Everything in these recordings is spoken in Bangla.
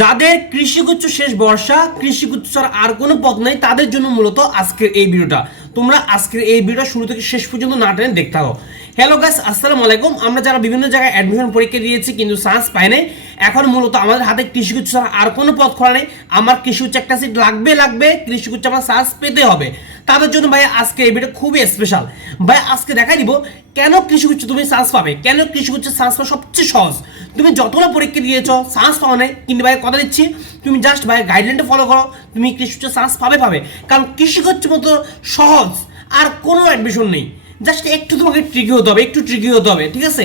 যাদের কৃষিগুচ্ছ শেষ বর্ষা কৃষিগুচ্ছ ছাড়া আর কোনো পথ নাই, তাদের জন্য মূলত আজকের এই ভিডিওটা। তোমরা আজকের এই ভিডিওটা শুরু থেকে শেষ পর্যন্ত না টেনে দেখতে থাকো। হ্যালো গাইস আসসালামু আলাইকুম। আমরা যারা বিভিন্ন জায়গায় অ্যাডমিশন পরীক্ষা দিয়েছি, কিন্তু চান্স পাই নাই। এখন মূলত আমাদের হাতে কৃষিগুচ্ছ ছাড়া আর কোনো পথ খোলা নেই। আমার কৃষিগুচ্ছ একটা সিট লাগবে লাগবে। কৃষিগুচ্ছ আমার চান্স পেতে হবে। তাদের জন্য ভাই আজকে এই ভিডিও খুবই স্পেশাল ভাই আজকে দেখাই দিব কেন কৃষিগুচ্ছ তুমি চান্স পাবে, কেন কৃষিগুচ্ছের চান্স পাওয়া সবচেয়ে সহজ। তুমি যতগুলো পরীক্ষা দিয়েছ চান্স পাও নাই, কিন্তু ভাই কথা দিচ্ছি, তুমি জাস্ট ভাই গাইডলাইনটা ফলো করো, তুমি কৃষিগুচ্ছ চান্স পাবে পাবে। কারণ কৃষিগুচ্ছ মতো সহজ, আর কোনো অ্যাডমিশন নেই। জাস্ট একটু তোমাকে ট্রিকি হতে হবে, একটু ট্রিকি হতে হবে, ঠিক আছে?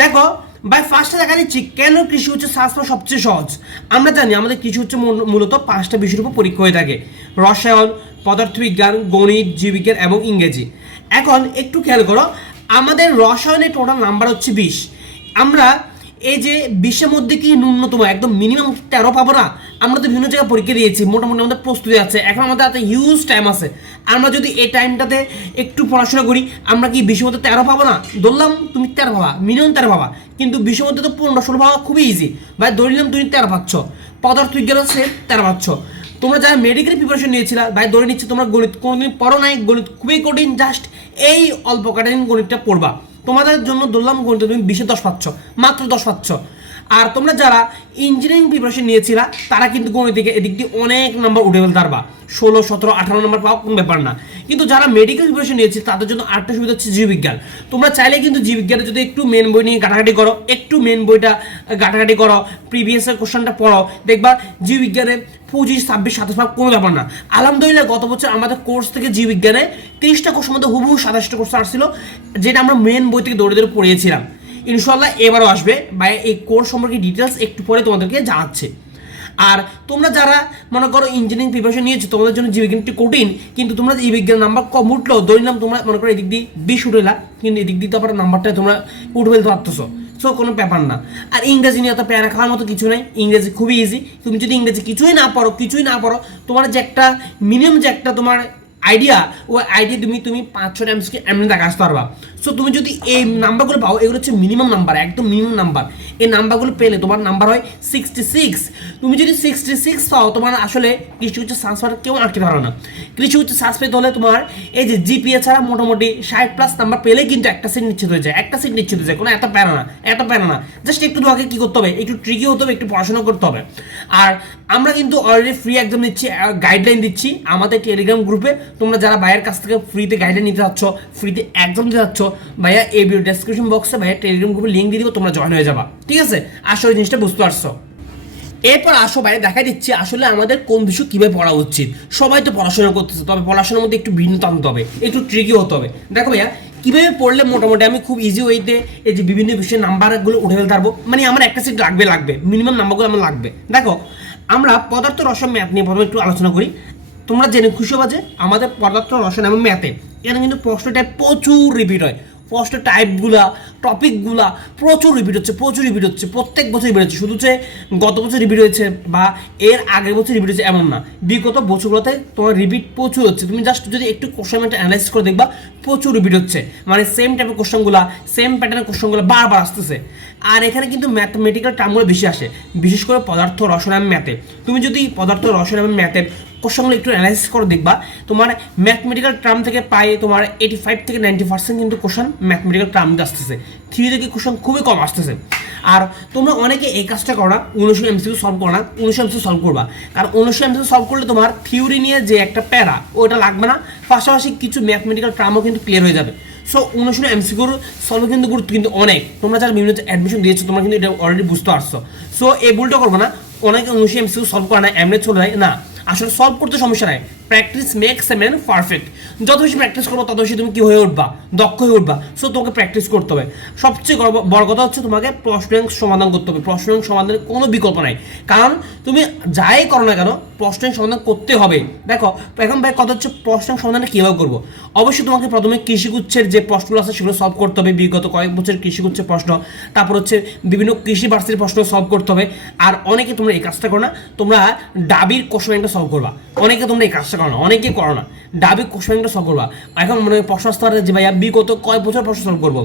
দেখো, ভাই ফার্স্টে দেখা দিচ্ছি কেন কৃষি হচ্ছে পাওয়া সবচেয়ে সহজ। আমরা জানি আমাদের কৃষি হচ্ছে মূলত পাঁচটা বিষয়ের উপর পরীক্ষা হয়ে থাকে। রসায়ন পদার্থবিজ্ঞান, গণিত জীবিজ্ঞান এবং ইংরেজি। এখন একটু খেয়াল করো, আমাদের রসায়নের টোটাল নাম্বার হচ্ছে বিশ। আমরা এই যে বিশের মধ্যে কি ন্যূনতম, একদম মিনিমাম তেরো পাবো না? আমরা তো বিভিন্ন জায়গায় পরীক্ষা দিয়েছি, মোটামুটি আমাদের প্রস্তুতি আছে। এখন আমাদের হাতে হিউজ টাইম আছে। আমরা যদি এই টাইমটাতে একটু পড়াশোনা করি, আমরা কি বিশের মধ্যে তেরো পাবো না? ধরলাম তুমি তেরো পাবা মিনিমাম তেরো পাবা। কিন্তু বিশের মধ্যে তো পনেরো, ষোলো পাওয়া খুবই ইজি ভাই, ধরে নিলাম তুমি তেরো পাচ্ছ। পদার্থ বিজ্ঞান সে তেরো পাচ্ছ। তোমরা যারা মেডিকেল প্রিপারেশন নিয়েছিল, ভাই ধরে নিচ্ছে তোমরা গণিত কোনোদিন পড়ো নাই, গণিত খুবই কঠিন জাস্ট এই অল্প কটা গণিতটা পড়বা। তোমাদের জন্য ধরলাম গণিত তুমি বিশে দশ পাচ্ছ, মাত্র দশ পাচ্ছ। আর তোমরা যারা ইঞ্জিনিয়ারিং প্রিপারেশন নিয়েছিলা, তারা কিন্তু গণিত থেকে এদিক দিয়ে অনেক নাম্বার উঠে ফেলতে পারবা ষোলো, সতেরো, আঠারো নাম্বার পাওয়া কোনো ব্যাপার না। কিন্তু যারা মেডিকেল প্রিপারেশন নিয়েছে, তাদের জন্য আরেকটা সুবিধা হচ্ছে জীববিজ্ঞান। তোমরা চাইলে কিন্তু জীববিজ্ঞানে যদি একটু মেন বই নিয়ে ঘাটাঘাটি করো, একটু মেন বইটা ঘাটাঘাটি করো প্রিভিয়াসের কোশ্চেনটা পড়ো, দেখবা জীববিজ্ঞানে পঁচিশ, ছাব্বিশ, সাতাশ ভাগ কোনো ব্যাপার না। আলহামদুলিল্লাহ গত বছর আমাদের কোর্স থেকে জীববিজ্ঞানে তিরিশটা কোর্সের মধ্যে হুবহু সাতাশটা কোর্স আসছিল, যেটা আমরা মেন বই থেকে দৌড়ে দৌড়ে পড়িয়েছিলাম। ইনশাল্লাহ এবারও আসবে। বা এই কোর্স সম্পর্কে ডিটেলস একটু পরে তোমাদেরকে জানাচ্ছে। আর তোমরা যারা, মনে করো ইঞ্জিনিয়ারিং প্রিপারেশন নিয়েছো, তোমাদের জন্য জীববিজ্ঞানটি কঠিন, কিন্তু তোমরা এই বিজ্ঞান নাম্বার কম উঠল ধরে নিলাম তোমরা, মনে করো, এদিক দিয়ে বিশ উঠেলা, কিন্তু এদিক দিয়ে তো আবার নাম্বারটা তোমরা উঠে ফেলতে পারতেছো। সো কোনো ব্যাপার না। আর ইংরেজি নিয়ে এত প্যারা খাওয়ার মতো কিছু নেই। ইংরেজি খুবই ইজি তুমি যদি ইংরেজি কিছুই না পড়ো, কিছুই না পড়ো, তোমার যে একটা মিনিমাম যে একটা তোমার আইডিয়া ওই আইডিয়া তুমি তুমি পাঁচ ছটা এমসিকে এমনি দেখা আসতে পারবা। সো তুমি যদি এই নাম্বারগুলো পাও, এগুলো হচ্ছে মিনিমাম নাম্বার একদম মিনিমাম নাম্বার এই নাম্বারগুলো পেলে তোমার নাম্বার হয় সিক্সটি সিক্স তুমি যদি সিক্সটি সিক্স পাও, তোমার আসলে কৃষি হচ্ছে সায়েন্স পাওয়ার কেউ আটকে পারো না। কৃষি হচ্ছে সায়েন্স পেতে হলে তোমার এই যে জিপিএ ছাড়া মোটামুটি ষাট প্লাস নাম্বার পেলে কিন্তু একটা সিট নিশ্চিত হয়ে যায়, একটা সিট নিশ্চিত হয়ে যায়, কোনো এত প্যারা না, এত প্যারা না। জাস্ট একটু তোমাকে কি করতে হবে, একটু ট্রিকি হতে হবে, একটু পড়াশোনা করতে হবে। আর আমরা কিন্তু অলরেডি ফ্রি একদম দিচ্ছি গাইডলাইন দিচ্ছি আমাদের টেলিগ্রাম গ্রুপে তোমরা যারা ভাইয়ের কাছ থেকে ফ্রিতে গাইডলাইন নিতে চাচ্ছ ফ্রিতে একদম দিতে চাচ্ছ ভাইয়া এই ভিডিও ডেসক্রিপশন বক্সে ভাইয়া টেলিগ্রাম গ্রুপে লিঙ্ক দিয়ে দিব, তোমরা জয়েন হয়ে যাবা। ঠিক আছে? আসলে জিনিসটা বুঝতে পারছ? এরপর আসো ভাই দেখা দিচ্ছি আসলে আমাদের কোন বিষয় কীভাবে পড়া উচিত। সবাই তো পড়াশোনা করতেছে, তবে পড়াশোনার মধ্যে একটু ভিন্নতা আনতে হবে, একটু ট্রিকি হতে হবে। দেখো ভাইয়া, কীভাবে পড়লে মোটামুটি আমি খুব ইজি ওয়েতে এই যে বিভিন্ন বিষয়ের নাম্বারগুলো উঠে ফেলতে পারব। মানে আমার একটা সিট লাগবে লাগবে। মিনিমাম নাম্বারগুলো আমার লাগবে। দেখো, আমরা পদার্থ রসায়ন ম্যাথ নিয়ে প্রথমে একটু আলোচনা করি। তোমরা জেনে খুশি হবা যে আমাদের পদার্থ রসায়ন এবং ম্যাথে এখানে কিন্তু প্রশ্নটায় প্রচুর রিপিট হয়। প্রশ্ন টাইপগুলা টপিকগুলা প্রচুর রিপিট হচ্ছে, প্রচুর রিপিট হচ্ছে, প্রত্যেক বছর রিপিট হচ্ছে শুধু যে গত বছর রিপিট হয়েছে বা এর আগের বছর রিপিট হচ্ছে এমন না। বিগত বছরগুলোতে তোমার রিপিট প্রচুর হচ্ছে। তুমি জাস্ট যদি একটু কোশ্চেনটা অ্যানালাইসিস করে দেখবা, প্রচুর রিপিট হচ্ছে। মানে সেম টাইপের কোশ্চেনগুলা সেম প্যাটার্নের কোশ্চেনগুলো বারবার আসতেছে। আর এখানে কিন্তু ম্যাথমেটিক্যাল টার্মগুলো বেশি আসে। বিশেষ করে পদার্থ, রসায়ন ম্যাথে তুমি যদি পদার্থ, রসায়ন ম্যাথের কোশ্চেনগুলো একটু অ্যানালাইসিস করে দেখবা, তোমার ম্যাথমেটিক্যাল টার্ম থেকে পাই তোমার এইটি ফাইভ থেকে নাইনটি পার্সেন্ট কিন্তু কোশ্চেন ম্যাথমেটিক্যাল টার্ম আসতেছে। থ্রি থেকে কোশ্চেন খুবই কম আসতেছে। আর তোমরা অনেকে এই কাজটা করো না উনিশশো এমসিকিউ সলভ করো না উনিশশো এমসিকিউ সলভ করবা। কারণ উনিশশো এমসিকিউ সলভ করলে তোমার থিওরি নিয়ে যে একটা প্যারা, ওটা লাগবে না। পাশাপাশি কিছু ম্যাথমেটিক্যাল টার্মও কিন্তু ক্লিয়ার হয়ে যাবে। সো উনিশশো এমসিকিউর সলভ কিন্তু গুরুত্ব কিন্তু অনেক। তোমরা যারা বিভিন্ন অ্যাডমিশন দিয়েছ, তোমরা কিন্তু এটা অলরেডি বুঝতে পারছ। সো এই ভুলটা করব না। অনেকে উনিশশো এমসিকিউ সলভ করে না, এমনি চলে না, আসলে সলভ করতে সমস্যা নাই। Practice makes a man perfect যত বেশি প্র্যাকটিস করব, তত বেশি তুমি কি হয়ে উঠবা? দক্ষ হয়ে উঠবা। সো তোমাকে প্র্যাকটিস করতে হবে। সবচেয়ে বড়- কথা হচ্ছে তোমাকে প্রশ্ন সমাধান করতে হবে। প্রশ্ন সমাধানের কোনো বিকল্প নাই। কারণ তুমি যাই করো না কেন প্রশ্ন সমাধান করতে হবে। দেখো, এখন ভাই কথা হচ্ছে প্রশ্ন সমাধানটা কীভাবে করব? অবশ্যই তোমাকে প্রথমে কৃষিগুচ্ছের যে প্রশ্নগুলো আছে, সেগুলো সলভ করতে হবে। বিগত কয়েক বছর কৃষিগুচ্ছের প্রশ্ন। তারপর হচ্ছে বিভিন্ন কৃষি ভার্সিটির প্রশ্ন সলভ করতে হবে। আর অনেকে তোমরা এই কাজটা করো না, তোমরা ডাবির কোশ্চেনটা সলভ করবা। অনেকে তোমরা এই কাজটা করো না অনেকে করো না ডাবি কোশ্চেনটা সলভ করবা এখন মনে হয় প্রশ্ন আসতে যে ভাইয়া বি কত কয় বছর প্রশ্ন সলভ করব?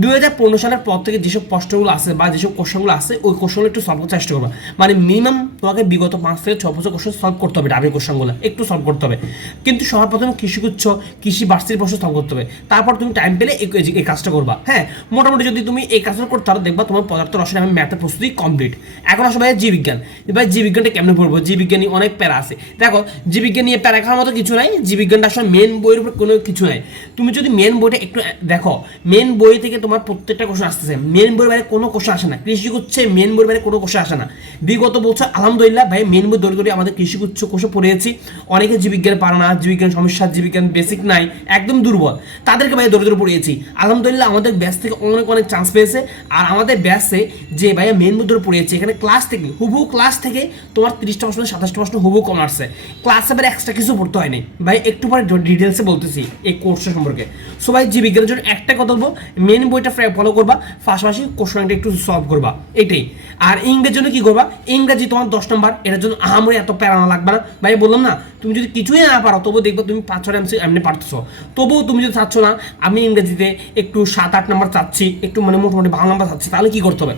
দুই হাজার পনেরো সালের পর থেকে যেসব প্রশ্নগুলো আছে বা যেসব কোশ্চেনগুলো আছে, ওই কোশ্চেনগুলো একটু সলভ করার চেষ্টা করবা। মানে মিনিমাম তোমাকে বিগত পাঁচ থেকে ছ বছর কোশ্চেন সলভ করতে হবে ডাবি কোশ্চেনগুলো একটু সলভ করতে হবে। কিন্তু সবার প্রথমে কৃষিগুচ্ছ কৃষি বার্ষিক প্রশ্ন সলভ করতে হবে। তারপর তুমি টাইম পেলে এই কাজটা করবা। হ্যাঁ মোটামুটি যদি তুমি এই কাজটা করতে পারো, দেখবা তোমার পদার্থ রসায়ন আমি ম্যাথের প্রস্তুতি কমপ্লিট এখন আসলে ভাই জীববিজ্ঞান। ভাই জীববিজ্ঞানটা কেমনে পড়ব? জীববিজ্ঞানী অনেক প্যারা আছে। দেখো, জীববিজ্ঞান নিয়ে প্যারা খাওয়ার মতো কিছু নাই। জীববিজ্ঞানটা আসলে মেন বইয়ের উপর কোনো কিছু নাই। তুমি যদি মেন বইটা একটু দেখো মেন বই থেকে তোমার প্রত্যেকটা কোশ্চেন আসতেছে। মেন বইয়ের বাইরে কোনো কোশ্চেন আসে না। কৃষি হচ্ছে মেন বইয়ের বাইরে কোনো কোশ্চেন আসে না। বিগত বছর আলহামদুলিল্লাহ ভাই মেন বই ধরে ধরে আমাদের কৃষি উচ্চ কোষে পড়েছি। অনেকে জীববিজ্ঞান পারে না সমস্যা, জীববিজ্ঞান বেসিক নাই, একদম দুর্বল। তাদেরকে ভাই ধরে ধরে পড়িয়েছি। আলহামদুলিল্লাহ আমাদের ব্যাস থেকে অনেক অনেক চান্স পেয়েছে। আর আমাদের ব্যাচে যে ভাইয়া মেন বই ধরে পড়িয়েছে, এখানে ক্লাস থেকে হুবু ক্লাস থেকে তোমার তিরিশটা প্রশ্ন, সাতাশটা প্রশ্ন হুবু কমার্সে ক্লাসে এবার এক্সট্রা কিছু পড়তে হয়নি। ভাই, একটু পরে ডিটেলসে বলতেছি এই কোর্সটা সম্পর্কে। সো ভাই, জীববিজ্ঞানের জন্য একটা কথা বলব মেন বইটা ফলো করবা, পাশাপাশি কোশ্চেনটা একটু সলভ করবা, এটাই। আর ইংরেজির জন্য কি করবা? ইংরেজি তোমার দশ নম্বর, এটার জন্য আহামরি এত প্যারানো লাগবে না। ভাই, বললাম না, তুমি যদি কিছুই না পারো, তবুও দেখবে তুমি পাঁচ ছটা এমসি এমনি পারতেছো। তবুও তুমি যদি চাচ্ছ না, আমি ইংরেজিতে একটু সাত, আট নম্বর চাচ্ছি, একটু মানে মোটামুটি ভালো নম্বর চাচ্ছি, তাহলে কী করতে হবে?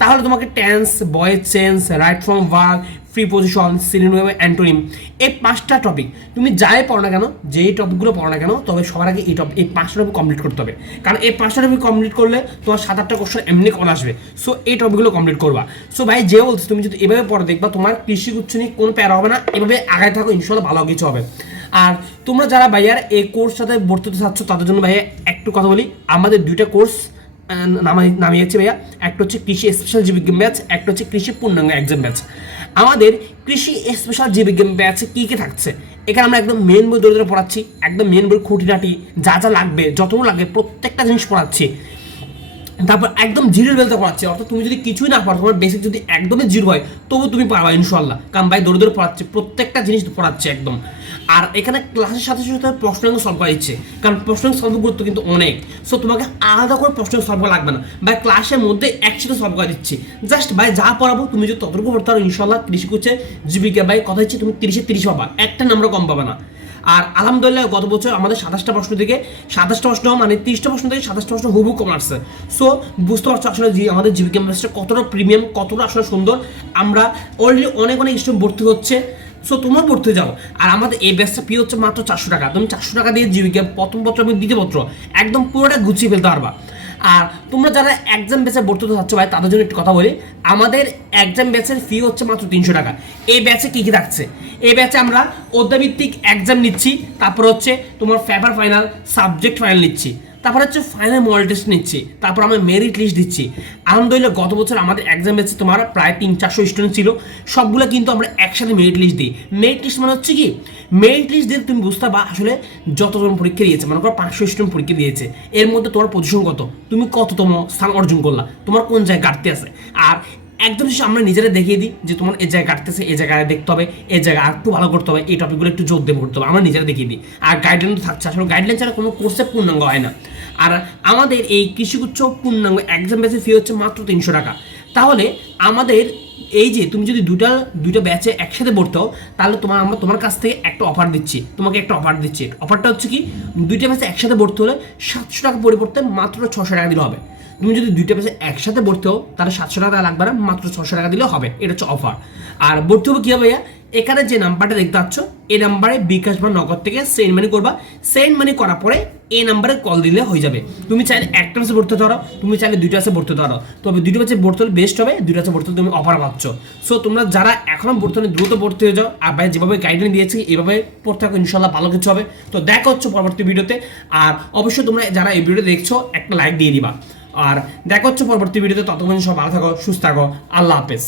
তাহলে তোমাকে tense voice change right form verb preposition synonym antonym এই পাঁচটা টপিক তুমি যাই পড়ো না কেন, যেই টপিকগুলো পড়ো না কেন, তবে সবার আগে এই টপিক এই পাঁচটা টপিক কমপ্লিট করতে হবে। কারণ এই পাঁচটা টপিক কমপ্লিট করলে তোমার সাত আটটা কোশ্চেন এমনি কম আসবে। সো এই টপিকগুলো কমপ্লিট করবা। সো ভাই, যে বলছি, তুমি যদি এভাবে পড়ো, দেখবা তোমার কৃষি উচ্চ নিয়ে কোনো প্যারা হবে না, এভাবে আগায় থাকো ইনশাল্লাহ ভালো কিছু হবে। আর তোমরা যারা ভাইয়ার এই কোর্স সাথে ভর্তি হতে চাচ্ছ, তাদের জন্য ভাইয়া একটু কথা বলি। আমাদের দুইটা কোর্স নামিয়েছে ভাইয়া। একটা হচ্ছে কৃষি স্পেশাল জীবিজ্ঞান ব্যাচ একটা হচ্ছে কৃষি পূর্ণাঙ্গ এক্সাম ব্যাচ আমাদের কৃষি স্পেশাল জীবিজ্ঞান ব্যাচে কী কী থাকছে? এখানে আমরা একদম মেন বই ধরে ধরে পড়াচ্ছি, একদম মেন বই খুঁটিনাটি, যা যা লাগবে যতটুকু লাগবে, প্রত্যেকটা জিনিস পড়াচ্ছি। তারপর একদম জিরো লেভেলতে পড়াচ্ছে, অর্থাৎ তুমি যদি কিছুই না পারো তোমার বেসিক যদি একদমই জিরো হয়, তবু তুমি পারবা ইনশাল্লাহ কারণ ভাই দৌড়ে দৌড়ে পড়াচ্ছে, প্রত্যেকটা জিনিস পড়াচ্ছে একদম। আর এখানে ক্লাসের সাথে সাথে প্রশ্ন সলভ করা ইচ্ছে। কারণ প্রশ্ন সলভ গুরুত্ব কিন্তু অনেক। সো তোমাকে আলাদা করে প্রশ্ন সলভ করা লাগবে না। ভাই ক্লাসের মধ্যে একসাথে সলভ করা দিচ্ছি জাস্ট ভাই যা পড়াবো, তুমি যদি ততটুকু পড়তে পারো ইনশাল্লাহ কৃষি করছে জীবিকা ভাই কথা হচ্ছে তুমি তিরিশে তিরিশ পাবা। একটা নাম্বার কম পাবা না। আর আলহামদুলিল্লাহ, গত বছর আমাদের সাতাশটা প্রশ্ন থেকে সাতাশটা প্রশ্ন মানে তিরিশটা প্রশ্ন থেকে সাতাশটা প্রশ্ন হুবু কম আসছে। সো বুঝতে পারছ আসলে যে আমাদের জীবিকা কতটা প্রিমিয়াম কতটা আসলে সুন্দর। আমরা অলরেডি অনেক অনেক স্টুডেন্ট ভর্তি হচ্ছে। সো তোমার পড়তে যাও। আর আমাদের এই ব্যাচটা ফি হচ্ছে মাত্র চারশো টাকা। তুমি চারশো টাকা দিয়ে জীবিকা, প্রথম পত্র এবং দ্বিতীয় পত্র, একদম পুরোটা গুছিয়ে ফেলতে পারবা। আর তোমরা যারা এক্সাম ব্যাচে ভর্তি হতে চাচ্ছ ভাই, তাদের জন্য একটু কথা বলি, আমাদের এক্সাম ব্যাচের ফি হচ্ছে মাত্র তিনশো টাকা। এই ব্যাচে কী কী থাকছে? এই ব্যাচে আমরা অধ্যাভিত্তিক এক্সাম নিচ্ছি, তারপর হচ্ছে তোমার ফেভার ফাইনাল সাবজেক্ট ফাইনাল নিচ্ছি। তারপর হচ্ছে ফাইনাল মডেল টেস্ট নিচ্ছি, তারপর আমরা মেরিট লিস্ট দিচ্ছি। আলহামদুলিল্লাহ গত বছর আমাদের এক্সাম বেসে তোমার প্রায় তিন চারশো স্টুডেন্ট ছিল, সবগুলো কিন্তু আমরা একসাথে মেরিট লিস্ট দিই। মেরিট লিস্ট মানে হচ্ছে কি? মেরিট লিস্ট দিয়ে তুমি বুঝতে পারবা আসলে যতজন পরীক্ষা দিয়েছে, মনে করো পাঁচশো স্টুডেন্ট পরীক্ষা দিয়েছে, এর মধ্যে তোমার পজিশন কত? তুমি কততম স্থান অর্জন করলা? তোমার কোন জায়গায় ঘাটতি আছে? আর একদম শেষে আমরা নিজেরা দেখিয়ে দিই যে তোমার এই জায়গায় কাটতেছে এই জায়গায় দেখতে হবে এই জায়গায় আর একটু ভালো করতে হবে, এই টপিকগুলো একটু জোর দিয়ে করতে হবে। আমরা নিজেরা দেখিয়ে দিই। আর গাইডলাইন তো থাকছে। আসলে গাইডলাইন ছাড়া কোনো কোর্সে পূর্ণাঙ্গ হয় না। আর আমাদের এই কৃষিগুচ্ছ পূর্ণাঙ্গ এক্সাম বেসে ফি হচ্ছে মাত্র তিনশো টাকা। তাহলে আমাদের এই যে তুমি যদি দুটা দুটো ব্যাচে একসাথে পড়তে তাহলে তোমার, আমরা তোমার কাছ থেকে একটা অফার দিচ্ছি। তোমাকে একটা অফার দিচ্ছি। অফারটা হচ্ছে কি, দুইটা ব্যাচে একসাথে পড়তে হলে সাতশো টাকা পরিবর্তে মাত্র ছশো টাকা দিলে হবে। তুমি যদি দুইটা পেজে একসাথে ভর্তি হও, তাহলে সাতশো টাকা লাগবে না, মাত্র ছশো টাকা দিলে হবে। এটা হচ্ছে অফার আর ভর্তি হবে কী হবে ভাইয়া? এখানে যে নাম্বারটা দেখতে পাচ্ছ এই নাম্বারে বিকাশ বা নগদ থেকে সেন্ড মানি করবা। সেন্ড মানি করার পরে এই নাম্বারে কল দিলে হয়ে যাবে। তুমি চাইলে একটা মাসে ভর্তি পারো, তুমি চাইলে দুইটা মাসে ভর্তি পারো। তবে দুইটা মাসে ভর্তি হলে বেস্ট হবে, দুইটা মাসে ভর্তি তুমি অফার পাচ্ছ। সো তোমরা যারা এখনও ভর্তি হলে দ্রুত ভর্তি হয়ে যাও। আর ভাই যেভাবে গাইডলাইন দিয়েছি, এভাবে পড়তে থাকো, ইনশাল্লাহ ভালো কিছু হবে। তো দেখা হচ্ছে পরবর্তী ভিডিওতে আর অবশ্যই তোমরা যারা এই ভিডিও দেখছ, একটা লাইক দিয়ে দিবা। আর দেখা হচ্ছে পরবর্তী ভিডিওতে ততক্ষণ সব ভালো থাকো সুস্থ থাকো আল্লাহ হাফেজ।